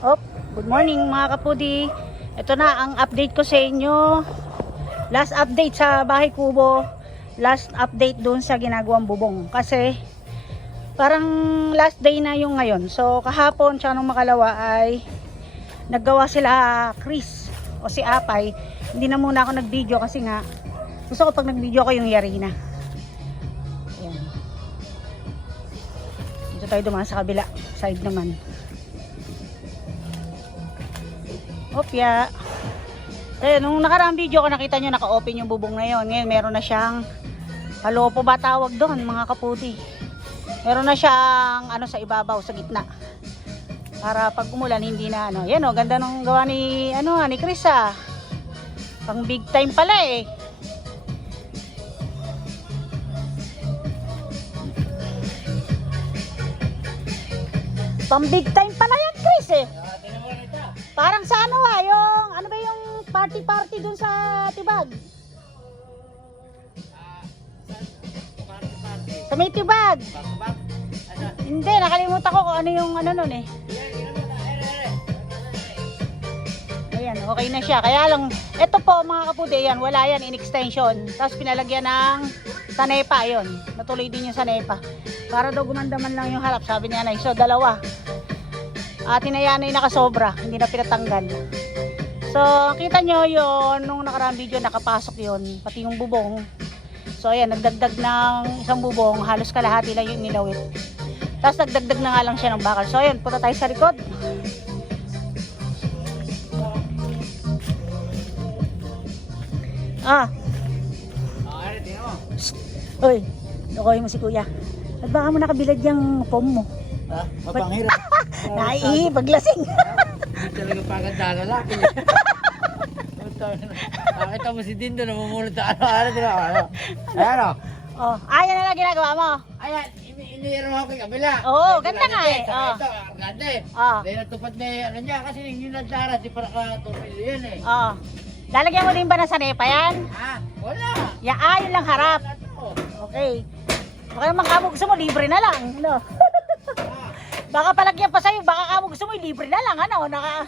Good morning mga kapudi. Ito na ang update ko sa inyo. Last update sa bahay kubo. Last update doon sa ginagawang bubong. Kasi parang last day na yung ngayon. So kahapon siya nung makalawa ay naggawa sila Chris o si Apay. Hindi na muna ako nag-video kasi nga gusto ko pag nag-video ko yung yari na. Ayan. Dito tayo dumaan sa kabila. Side naman. Opya. Eh, nung nakaraang video ko nakita nyo naka-open yung bubong na yun. Ngayon meron na siyang halopo ba tawag doon mga kaputi. Meron na siyang ano sa ibabaw, sa gitna. Para pag umulan hindi na ano. Yan o, ganda nung gawa ni ano ni Chris ah. Pang big time pala eh. Pang big time pala yan Chris eh. Parang sa ano ah, yung ano ba yung party dun sa Tibag? Sa may Tibag. Hindi, nakalimutan ko kung ano yung ano nun eh. Ayan, okay na siya. Kaya lang, ito po mga kapude, yan, wala yan in extension. Tapos pinalagyan ng sanepa, yun. Natuloy din yung sanepa. Para daw gumandaman lang yung harap, sabi niya na. So, dalawa. At hinayaan na yung nakasobra, hindi na pinatanggal. So, kita nyo yun, nung nakaraang video nakapasok yun, pati yung bubong. So, ayan, nagdagdag ng isang bubong, halos kalahati lang yung nilawit. Tapos nagdagdag na nga lang siya ng bakal. So, ayan, punta tayo sa likod. Uy, lukoy mo si kuya. At baka mo nakabilad yung pom mo. Ha? Mapanghirap. Paglasing. Talaga paganda lalaki. Nakita mo si Dindo namumulot sa ano-ano. Ayan o. Oh, ayan na lang ginagawa mo. Ayan, iniiram ako kay kabila. Oo, ganda nga eh. Ito, ganda eh. Dahil natupad na ano niya kasi yung nagdaras, di para ka-tornilyo yun eh. Oo. Lalagyan mo din ba ng sanepa yan? Ha? Wala. Yun lang harap. Okay. Baka naman kamo gusto mo, libre na lang. No? Baka palagyan pa sa'yo, baka kamo gusto mo, libre na lang. Ano? Nanay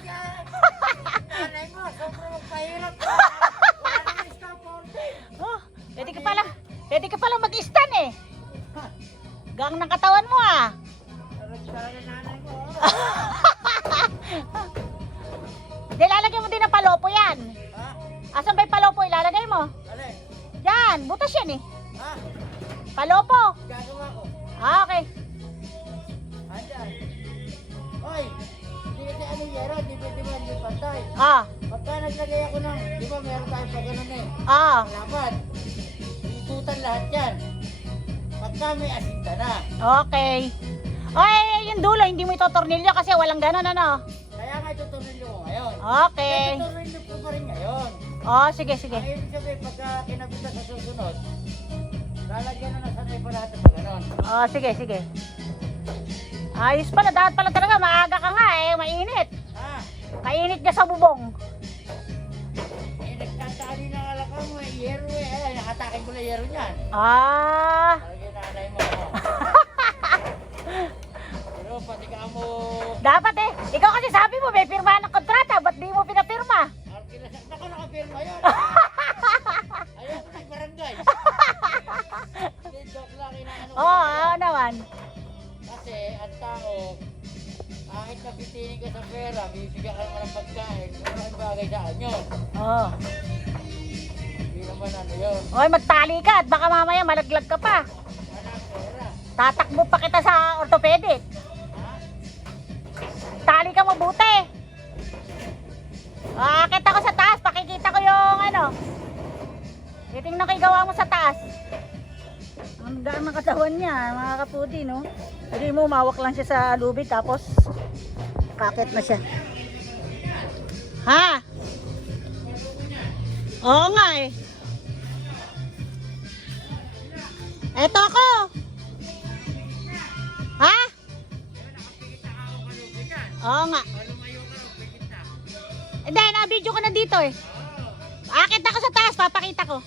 mo, sobrang magpahirap. Oh, pwede ka pala mag-stand eh. Gang ng katawan mo ah. Nanay mo. Di lalagyan mo din ng palopo yan. Ha? Asan ba yung palopo ilalagay mo? Alin? Yan, butas yan eh. Ha? Palopo. Gagawa ko. Okay. Ayan. Hoy, hindi kasi ano yero, di pwede mo hindi pantay. Pagka naglagay ako ng, di ba meron tayo pa ganun eh. Laban. Ikutan lahat yan. Pagka may asinta na. Okay. Ay, yung dulo, hindi mo itotornilyo kasi walang ganon ano. Kaya nga itutunin mo ngayon. Okay. Itutunin ko pa rin ngayon. Oh, sige. Ang ibig sabihin, pagka kinabita sa susunod, lalagyan na nasanay pa natin pa ganon. Oh, sige. Ayos pala, dapat pala talaga, maaga ka nga eh, mainit. Kainit ka sa bubong. Eh, nagtatali na nga lang mo eh, yero eh. Ay, nakatakin ko na yero niyan. Talagang nanay mo. Pero pati ka mo... Dapat eh, ikaw kasi sabi mo, may pirma ng kontrata, ba't di mo pinapirma? Naku, nakapirma yun. Ayaw ko ng barangay. Hindi, joke lang, inaano ko. Oo, naman. Kasi, ang tao, kahit napitinin ka sa pera, bibigyan ka naman ng pagkain, malaking bagay saan yun. Oo. Hindi naman ano yun. Oy, magtali ka at baka mamaya malaglag ka pa. Wala ang pera. Tatakbo pa kita sa orthopedic. Ha? Tali ka mabuti. Akit ako sa taas, pakikita ko yung ano. Titingnan ko yung gawa mo sa taas. Ang gaan ng katawan niya, mga kapudi, no? Hindi mo, mawak lang siya sa lubid, tapos kakit na siya. Ha? Oo nga eh. Eto ako. Ha? Oo nga. Hindi, na-video ko na dito eh. Akit ako sa taas, papakita ko.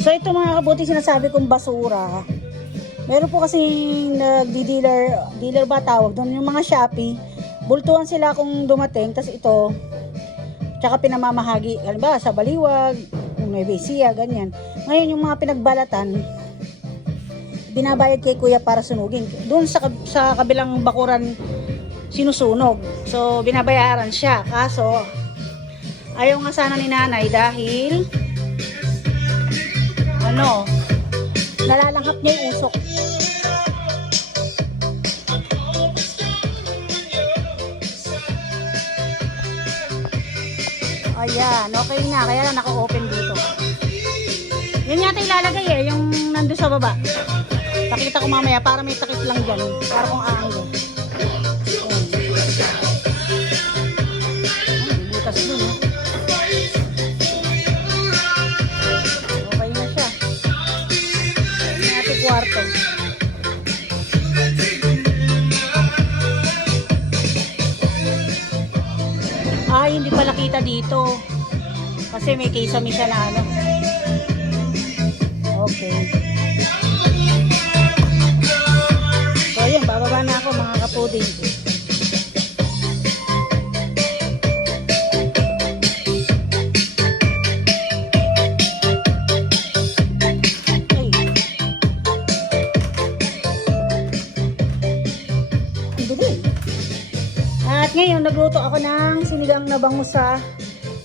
So ito mga kabuti sinasabi kong basura. Meron po kasi dealer ba tawag doon, yung mga Shopee. Bultuhan sila kung dumating, tas ito tsaka pinamamahagi, halimbawa sa Baliwag, Nueva Ecija, ganyan. Ngayon yung mga pinagbalatan, binabayad kay kuya para sunugin. Doon sa kabilang bakuran sinusunog. So binabayaran siya. Kaso ayaw nga sana ni nanay dahil nalalanghap niya yung usok. Ayan, okay na. Kaya lang naka-open dito. Yan yata ilalagay yung nandun sa baba. Pakita ko mamaya para may takip lang dyan. Para kung aanggo. Butas dun, okay na siya. Ayan natin kwarto. Hindi pala kita dito. Kasi may kisame siya na ano. Okay. So yun, bababa na ako mga kapuding. At ngayon, nagluto ako ng sinigang na bangus sa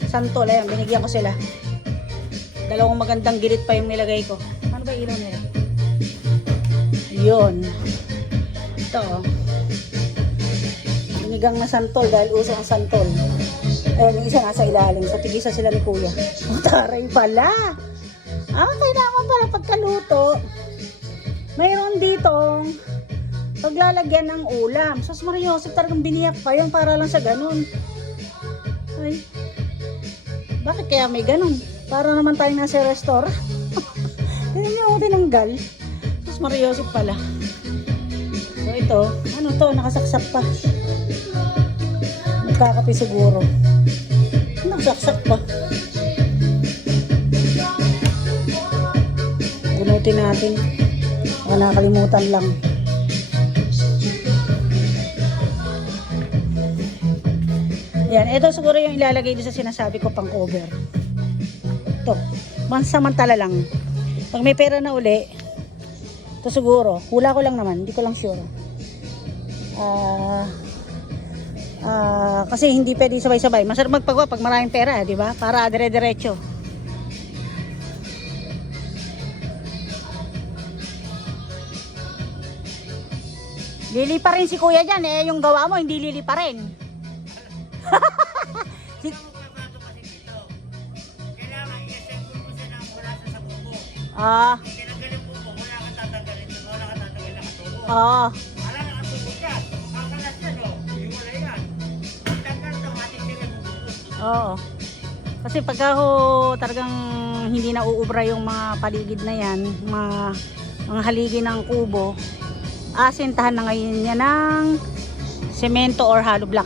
santol. Ayan, binigyan ko sila. Dalawang magandang gilit pa yung nilagay ko. Ano ba ilaw nila? Yun. Ito. Sinigang na santol dahil uso ang santol. Ayan, yung isa nasa ilalim. So, tigisa sila ni kuya. Taray pala. Kailangan pala pagkaluto. Mayroon ditong paglalagyan ng ulam. Sus Maria Joseph, talagang biniyak pa yun para lang sa ganun. Ay, bakit kaya may ganun? Para naman tayo nasa restaurant. Tignan niyo ako tinanggal. Sus Maria Joseph pala. So ito, ano to, nakasaksak pa. Magkakapi siguro. Nakasaksak pa. Gunutin natin. Baka nakalimutan lang. Yan, ito siguro yung ilalagay doon sa sinasabi ko pang cover. Ito, mansamantala lang. Pag may pera na uli, ito siguro, hula ko lang naman, hindi ko lang sure. Kasi hindi pwede sabay-sabay. Masarap magpagawa pag maraming pera, di ba? Para dire-diretso. Lili pa rin si kuya dyan, yung gawa mo, hindi lili pa rin. Kailangan i-assemble mo siya ng mula sa bubo. Tinanggal yung bubo, wala kang tatanggalin, wala kang tatanggalin na katubo. Wala na katubo siya. Kakalas yan, hiwalay yan. Tanggal ito, matik yung bubo. Kasi pagka talagang hindi na uubra yung mga paligid na yan, mga haligi ng kubo, asintahan na ngayon niya ng semento or hollow block.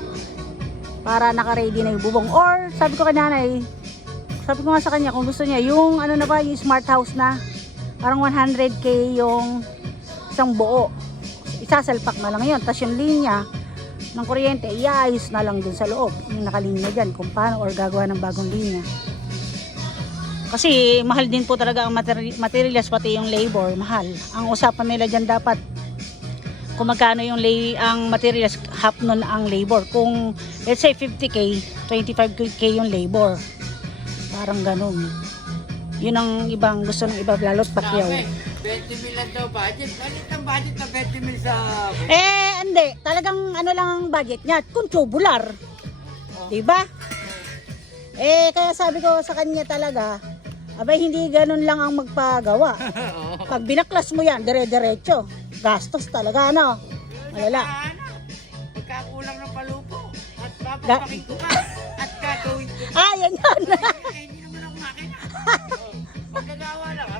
Para naka-ready na yung bubong. Or, sabi ko kay nanay, sabi ko nga sa kanya, kung gusto niya, yung ano na ba, yung smart house na, parang 100k yung isang buo. Isasalpak na lang yun. Tapos yung linya ng kuryente, iayos na lang dun sa loob. Yung nakalinya dyan, kung paano, or gagawa ng bagong linya. Kasi, mahal din po talaga ang materials, pati yung labor, mahal. Ang usapan nila dyan dapat, kung magkano yung ang materials, half nun ang labor. Kung let's say 50k, 25k yung labor. Parang ganun. Yun ang ibang gusto ng iba, lalo't Pacquiao. 20 mil lang daw budget. Bakit ang budget na 20 mil sa... Hindi. Talagang ano lang ang budget niya. Kung tubular. Diba? Kaya sabi ko sa kanya talaga, abay hindi ganun lang ang magpagawa. Pag binaklas mo yan, dire-diretso. Gastos talaga, ano? Malala. Pagkakulang ng palupo. At papapakin ko ka. At gagawin ko. Yan yun. Hindi naman ako makina. Magagawa lang.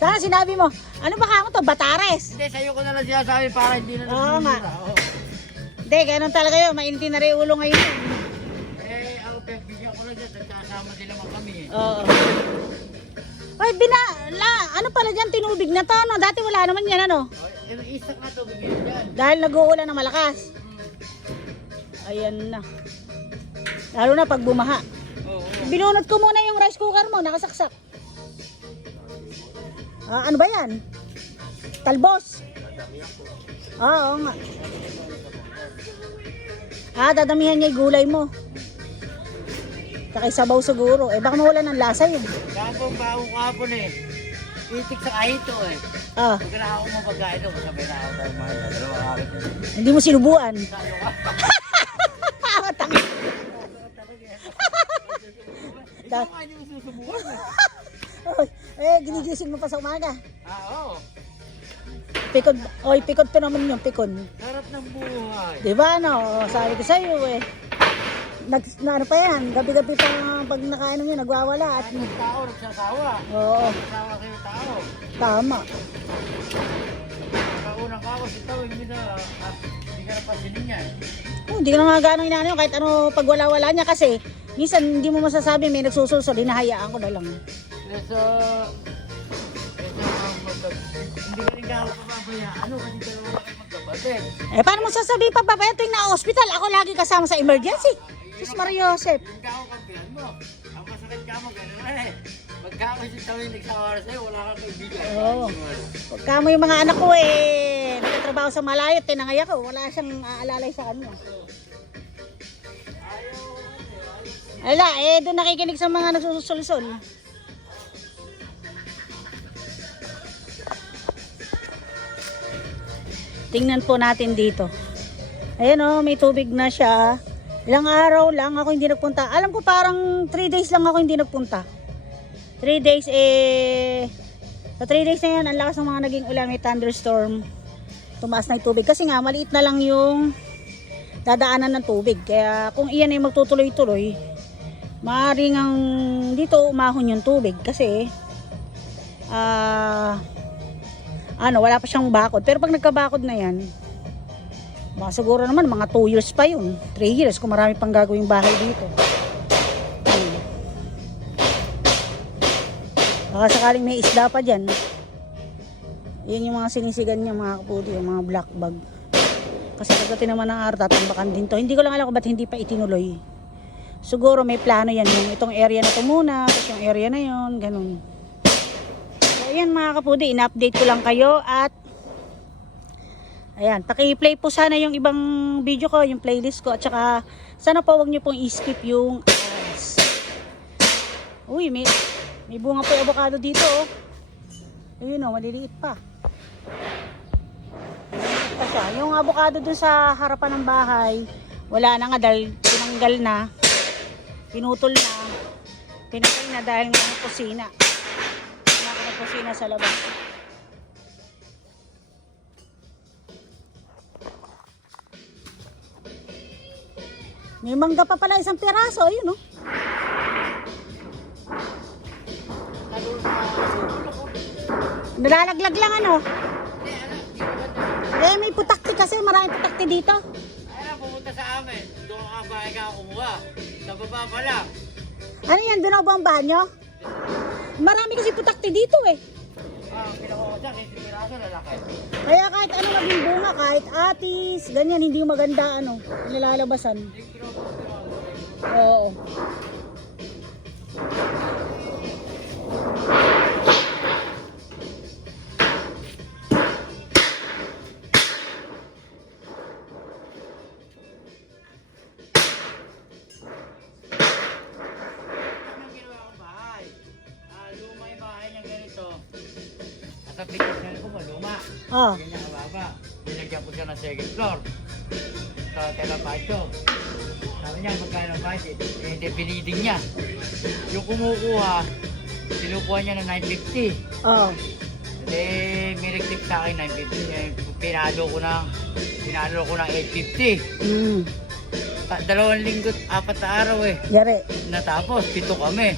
Sana sinabi mo, ano ba ka to? Batares. Hindi, sa'yo ko na lang sinasabi para hindi na Oo nga. Hindi, ganun talaga yun. Maintin na rin ulo ngayon. Ako, bigyan ko lang dyan. Kasama din naman kami. Oo. Ay, ano pala dyan, tinubig na to, no? Dati wala naman yan, ano? Isak na tubig yun dyan. Dahil nag-uulan ng malakas. Ayan na. Lalo na pag bumaha. Oo. Binunot ko muna yung rice cooker mo, nakasaksak. Ano ba yan? Talbos. Oo nga. Dadamihan niya yung gulay mo. Saka sabaw siguro. Baka mawala ng lasa yun. Kapong bago kahapon eh. Itik sa kahito eh. Ah, Pag na ako mapagkain doon, sabay na ako tayo mahal na dalawang araw. hindi mo sinubuan. Salo ka. Tangin. Ikaw nga hindi mo susubukan eh. Ginigising mo pa sa umaga. Oo. Pikod pa naman yung pikon. Sarap ng buhay. Diba, no? Sabi ko sa'yo eh. Ano pa yan? Gabi-gabi pa pag nakaano nyo, nagwawala. At, Ang tao, nagsasawa. oo, Nagsasawa kayo tao. tama. Nakaunang ka ako si Tao, hindi ka na pasinin yan. Hindi ko na nga gano'ng inaano yun, kahit ano pag wala-wala niya kasi minsan hindi mo masasabi may nagsusulsol, hinahayaan ko na lang. Hindi ka rin ka ako papabayaan. Ano kasi dalawa kayo magkapatid? Paano mo sasabihin pa ba tuwing na-hospital? Ako lagi kasama sa emergency. Sus Maria Joseph. Yung ka ako kampihan mo. Ang masakit ka mo, gano'n eh. Pagka ako si Tao yung nagsawara sa'yo, wala kang kaibigan. Oo. Pagka mo yung mga anak ko nagtatrabaho sa malayo, tinangay ako, wala siyang aalalay sa kanya. Ala, doon nakikinig sa mga nagsusulsol. Tingnan po natin dito. Ayan may tubig na siya. Ilang araw lang ako hindi nagpunta. Alam ko parang 3 days lang ako hindi nagpunta. 3 days sa 3 days na yan, ang lakas ng mga naging ulan, may thunderstorm. Tumaas na yung tubig. Kasi nga, maliit na lang yung dadaanan ng tubig. Kaya kung iyan ay magtutuloy-tuloy, maaaring ang dito umahon yung tubig. Kasi, wala pa siyang bakod. Pero pag nagkabakod na yan, baka siguro naman mga 2 years pa yun. 3 years kung marami pang gagawing bahay dito. Baka sakaling may isda pa dyan. Yan yung mga sinisigan niya mga kapudi, yung mga black bag. Kasi pagdating naman ng araw, tatambakan din to. Hindi ko lang alam kung ba't hindi pa itinuloy. Siguro may plano yan. Yung itong area na to muna, tapos yung area na yon, ganun. So ayan mga kapudi, in-update ko lang kayo at ayan, paki-play po sana yung ibang video ko, yung playlist ko, at saka sana po wag niyo pong i-skip yung ads. Uy, may bunga po yung avocado dito ayun maliliit pa. Maliliit pa siya. Yung avocado dun sa harapan ng bahay, wala na nga dahil tinanggal na, pinutol na, pinatay na dahil nga ng kusina. Ng kusina sa labas. May mangga pa pala isang piraso, ayun Nalalaglag lang may putakti kasi, maraming putakti dito. Ayun, pumunta sa amin. Doon ka bahay ka kumuha. Sa baba pa lang. Ano yan, doon ako ba ang banyo? Marami kasi putakti dito Pinakuha siya, kasi piraso lalaki. Kaya kahit ano maging bunga, kahit atis, ganyan, hindi yung maganda nilalabasan. Oo. Kapitid na ko maluma. Ganyan kababa. Nilagyan ko siya ng second floor. Sa Telapacho. Sabi niya, magkano ang budget? Hindi, piniding niya. Yung kumukuha, sinukuha niya ng 950. May nagtip sa akin 950. Pinalo ko ng 850. 2 linggo, 4 na araw Yari. Natapos, 7 kami.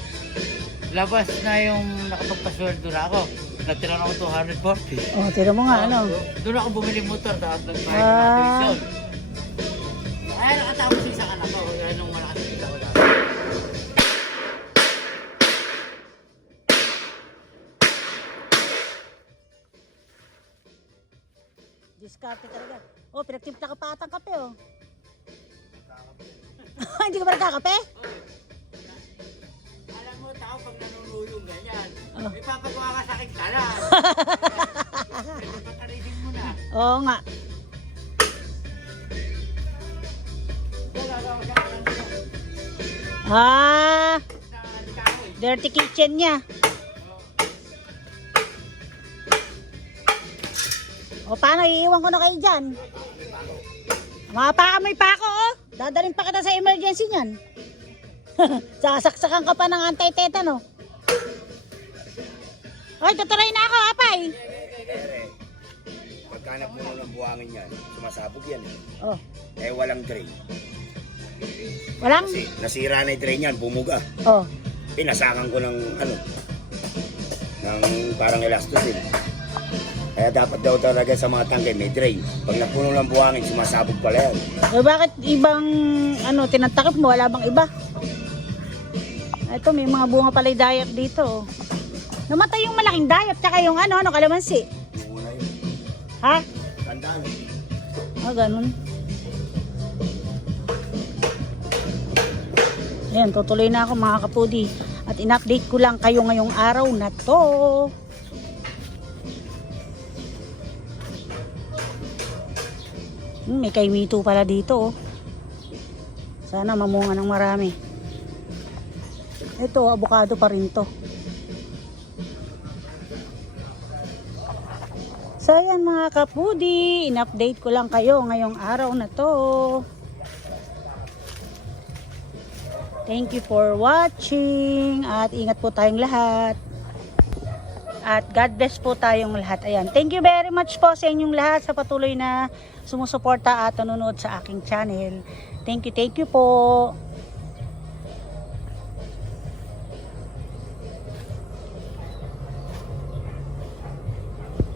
Labas na yung nakapagpasweldo na ako. Natira na ako 240. Tira mo nga, Doon ako bumili motor, tapos nagbayad ng tuition. Ay, nakatapos yung isang anak ko. Yan yung malakas kita ko dati. Diskarte talaga. Oh, pinagtimpla ka pa atang kape, oh. Hindi ka ba nagkakape? Alam mo, tao pag nanunulong ganyan, Oh. may papagawa ka sa aking kalan. Patarisin mo na. Oo nga. Gagawa siya ng Ah, sa kahoy. dirty kitchen niya. O paano, iiwan ko na kayo dyan. May pako, oh. Dadalhin pa kita sa emergency niyan. Sasaksakan ka pa ng anti-tetano. Ay, tutuloy na ako, apay. Ere, pagka nagpuno ng buhangin yan, sumasabog yan eh. Oh, Eh walang drain. walang? Kasi nasira na yung drain yan, bumuga. Oh, Pinasakan ko ng ng parang elasticin. Kaya dapat daw talaga sa mga tangke may drain. Pag napuno ng buhangin, sumasabog pala yan. eh bakit ibang, tinatakip mo? Wala bang iba? Ito, may mga bunga pala yung dayap dito, oh. Namatay yung malaking dayap, tsaka yung kalamansi. Yung una yun. Ha? Tandaan. Ah, ganun. Ayan, tutuloy na ako mga kapudi. At in-update ko lang kayo ngayong araw na to. May kaimito pala dito, oh. Sana mamunga ng marami. Ito, avocado pa rin to. So ayan mga kapudi, in-update ko lang kayo ngayong araw na to. Thank you for watching at ingat po tayong lahat. At God bless po tayong lahat. Ayan, thank you very much po sa inyong lahat sa patuloy na sumusuporta at nanonood sa aking channel. Thank you po.